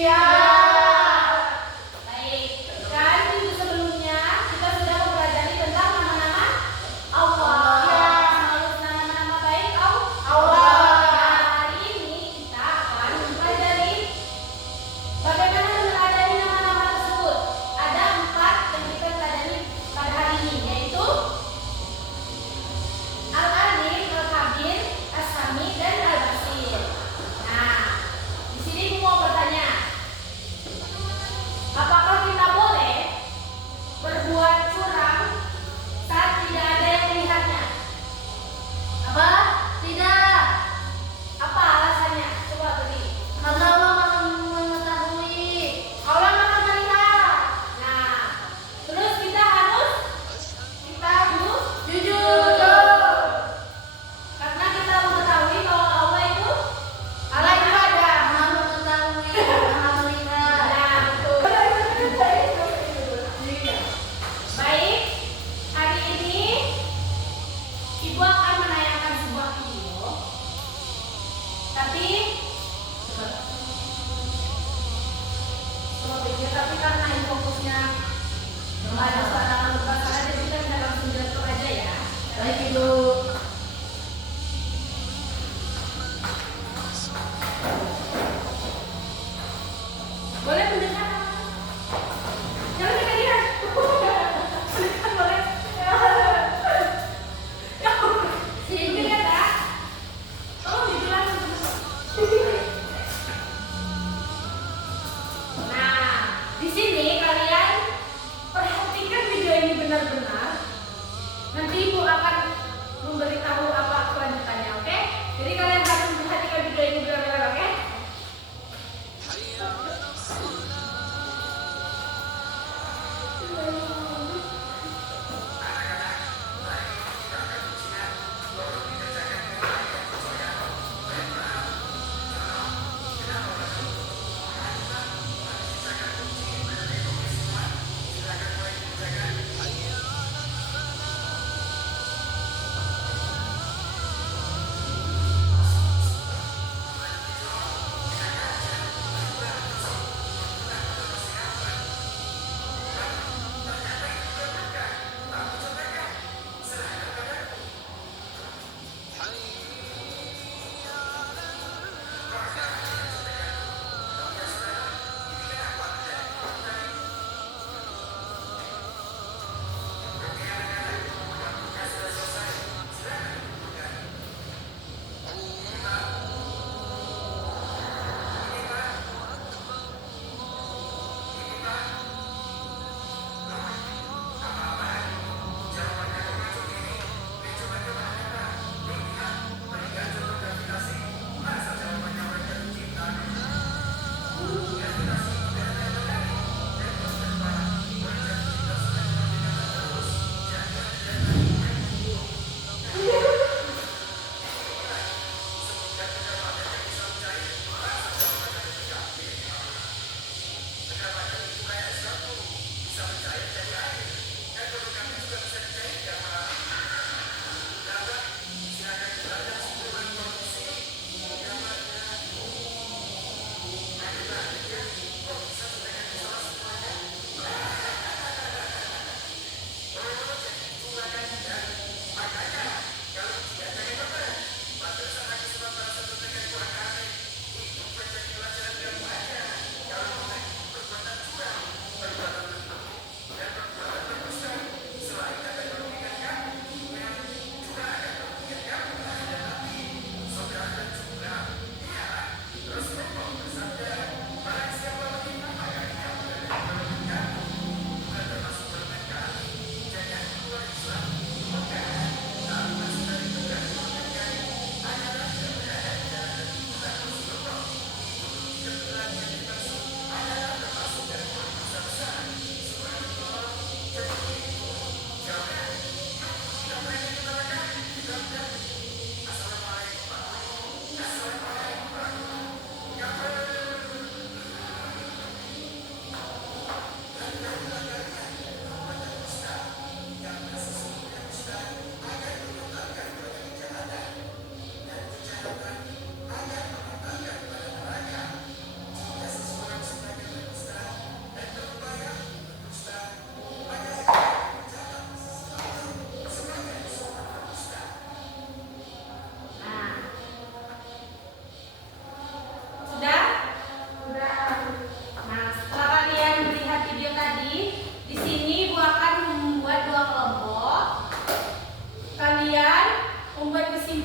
Baik, kan minggu sebelumnya kita sudah mempelajari tentang nama-nama Allah. Nama-nama baik Allah. Hari ini kita akan mempelajari bagaimana mempelajari nama-nama tersebut. Ada 4 yang kita pelajari pada hari ini, yaitu Al-Alim, Al-Khabir, As-Sami, dan Al-Basir. Nah, di sini mau bertanya,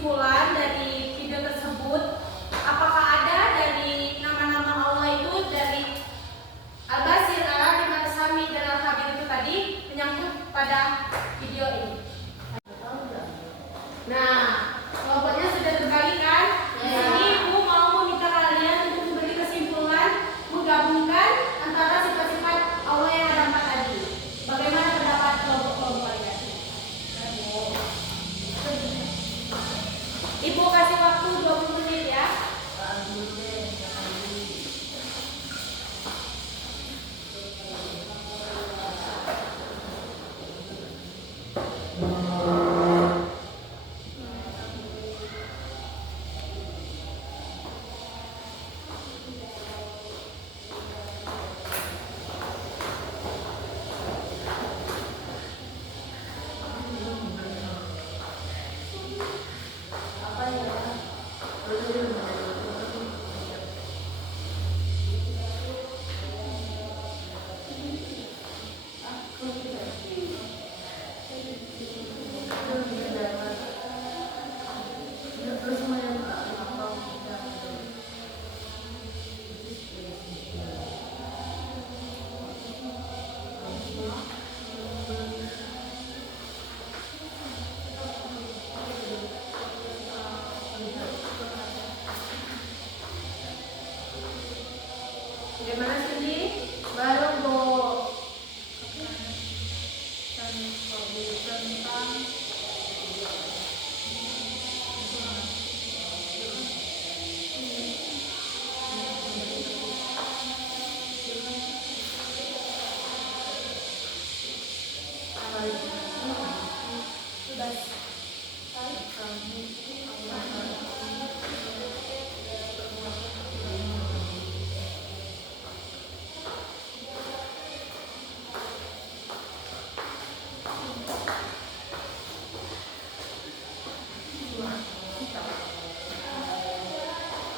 kesimpulan dari video tersebut, apakah ada dari nama-nama Allah itu dari Al-Basir, Al-Alim, Al-Sami, dan Al-Khabir itu tadi menyangkut pada video ini? Nah, kelompoknya sudah terbagi kan? Jadi Ibu mau meminta kalian untuk memberi kesimpulan, menggabungkan antara sifat-sifat Allah yang ada 4 tadi. Bagaimana pendapat kelompok-kelompok kalian? Ibu kasih waktu 20 menit ya. Bagaimana Cindy? Baru Bu. Tentang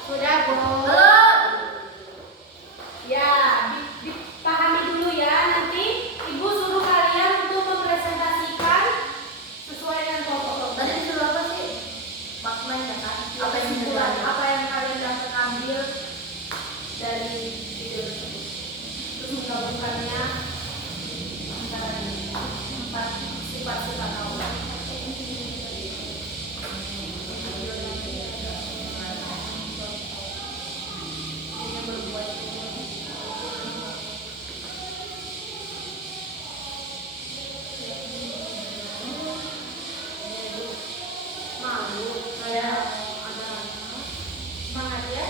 sudah Bu. Ya, dipahami dulu ya. Nanti Ibu suruh kalian untuk mempresentasikan sesuai dengan kelompok. Tadi disuruh apa sih? Maknanya kan? Apa yang Kesimpulan dijelaskan? apa yang kalian dapat ambil dari video tersebut. Terus menggabungkannya antara 4 sifat-sifat Allah. Semangat ya.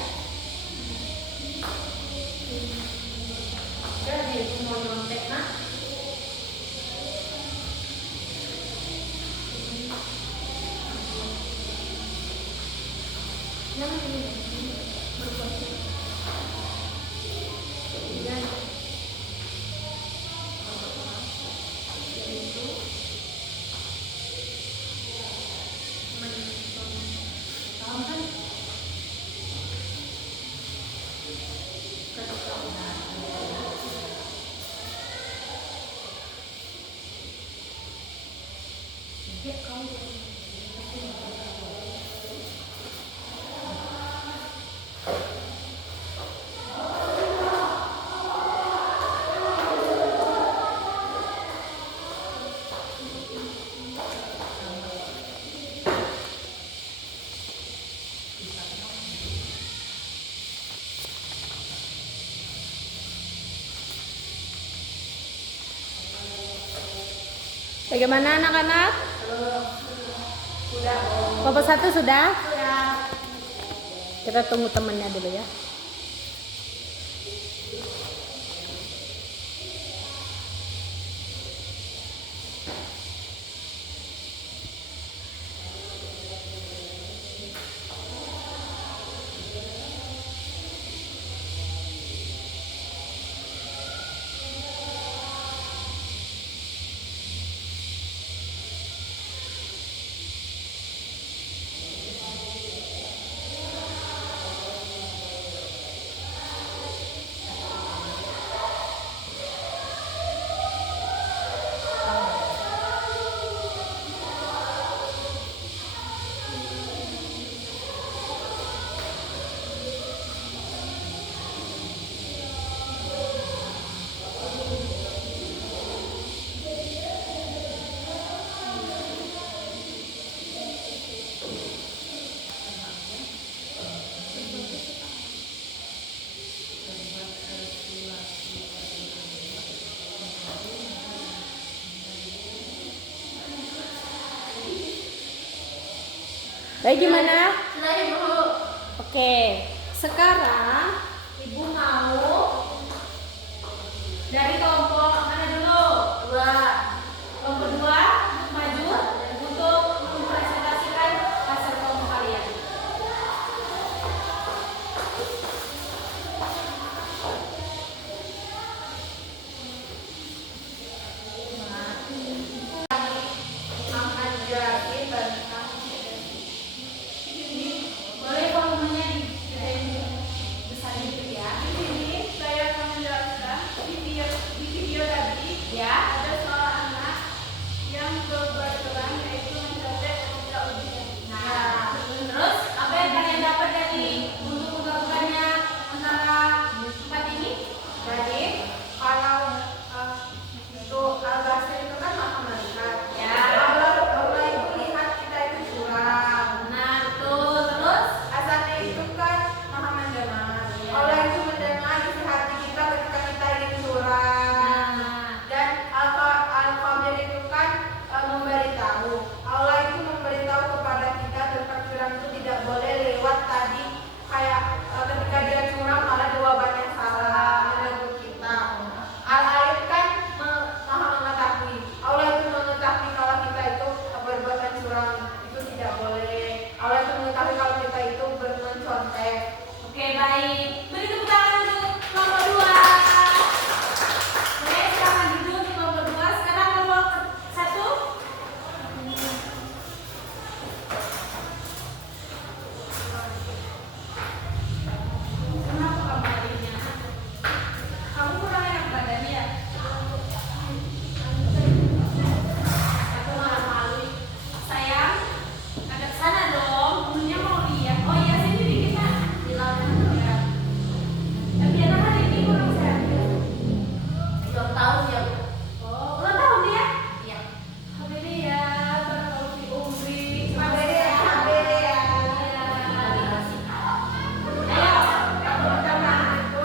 Jadi mau nyontek nak. Yang ini berbuat. Dan yaitu tahu kan? Bagaimana anak-anak? Sudah. Kelompok 1 sudah? Sudah. Kita tunggu temannya dulu ya. Gimana? Sudah Ibu. Oke, sekarang Ibu mau dari kelompok mana dulu? Dua. Kelompok 2 maju untuk mempresentasikan hasil kelompok kalian. Akan jadi tentang Boleh volumenya besar dikit ya. ini saya akan menjelaskan di video tadi Ya. ada seorang anak yang kebetulan yaitu mencapai usia ujian. Nah, terus apa yang kalian dapat dari untuk gabungannya antara empat ini? Jadi kalau itu algasa itu kan maha melihat. Ya. Kalau Allah itu lihat kita itu curang. Nah, betul. Terus Asalnya itu kan maha mendengar. Iya. Allah itu mendengar isi hati kita ketika kita ingin curang. nah, Dan al-khabir itu kan memberitahu. Allah itu memberitahu kepada kita tentang curang itu tidak boleh lewat tadi kayak ketika dia curang malah jawabannya salah menurut kita. Al-alim kan maha mengetahui. Allah itu mengetahui kalau kita itu berbuat curang itu tidak boleh. Allah itu mengetahui kalau kita itu bermencontek. oke baik. Beri tepuk tangan untuk kelompok 2. Oke, sekarang dulu untuk kelompok 2. Sekarang kelompok 1. Kenapa kamu adiknya? Kamu kurang enak badannya ya? Aku malah malu. Sayang, agak sana dong. Bulunya mau lihat. Oh iya, sini dikit Kak. Ya. Tapi anak hari ini kurang sehat. Belum tahu ya. Oh, ulang tahun dia? Iya. HBD ya, baru di Umri. HBD ya, HBD ya. Ayo. Yang pertama itu,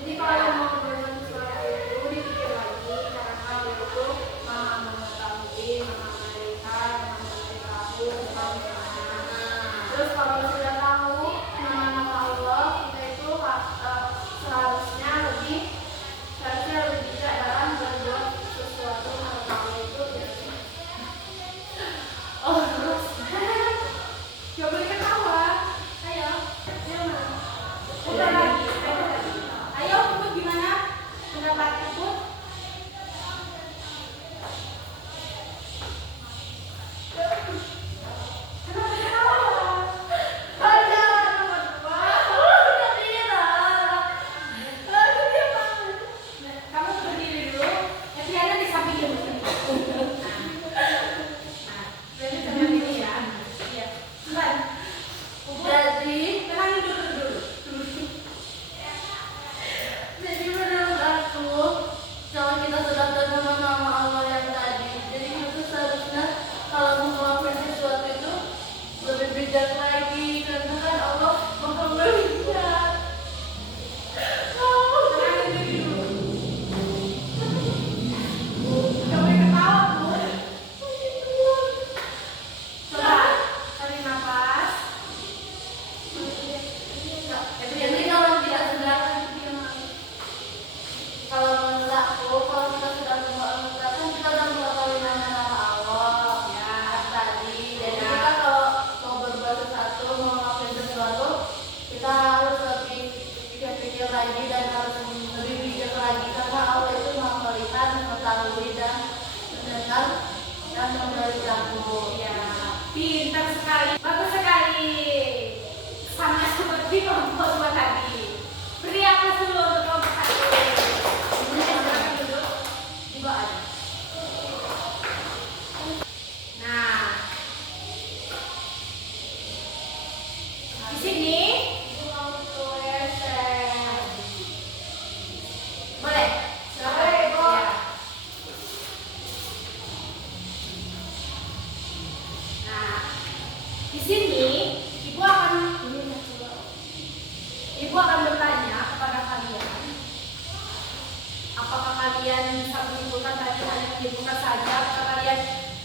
jadi kalau mau berbuat sesuatu itu dipikir lagi karena kalau itu maha mengetahui, maha melihat, maha memberitahu tentang bagaimana. Terus kalau sudah tahu nama-nama Allah, kita itu seharusnya lebih bijak dalam berbuat sesuatu karena Allah itu Oh, terus. gak boleh ketawa. Ayo. Ayo, Ma. Udah lagi. Ayo, Puput gimana? Pendapat Puput? Kenapa ketawa? Ada nomor 2. Kamu berdiri dulu. Triana di samping dulu. Triana jangan ini ya. Iya. Sebentar. Jadi Tenangin dulu. Jadi menurut aku, kalau kita sudah tahu nama-nama Allah yang tadi, jadi kita seharusnya kalau mau melakukan sesuatu itu lebih bijak lagi, karena kan Allah maha melihat. Tenangin diri dulu. Gak boleh ketawa, Bu. Coba tarik nafas. Jadi kalau tidak sudah, kalau menurut aku, kalau kita sudah mengatakan kita sudah mengetahui nama-nama Allah Ya. tadi, jadi kita kalau mau berbuat sesuatu, mau melakukan sesuatu, kita harus lebih pikir-pikir lagi dan harus lebih bijak lagi karena Allah itu maha melihat, mengetahui dan mendengar dan memberitahu. Ya, pintar sekali, bagus sekali. Sama seperti kelompok 2 tadi. Beri aplaus dulu untuk kelompok 1. Ini yang duduk juga ada. Nah, di sini boleh. Silakan. Boleh, Bu. Ya. Nah, di sini Ibu akan bertanya kepada kalian, apakah kalian bisa menyimpulkan tadi hanya menyimpulkan saja, apakah kalian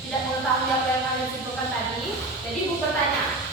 tidak mengetahui apa yang kalian simpulkan tadi? Jadi ibu bertanya,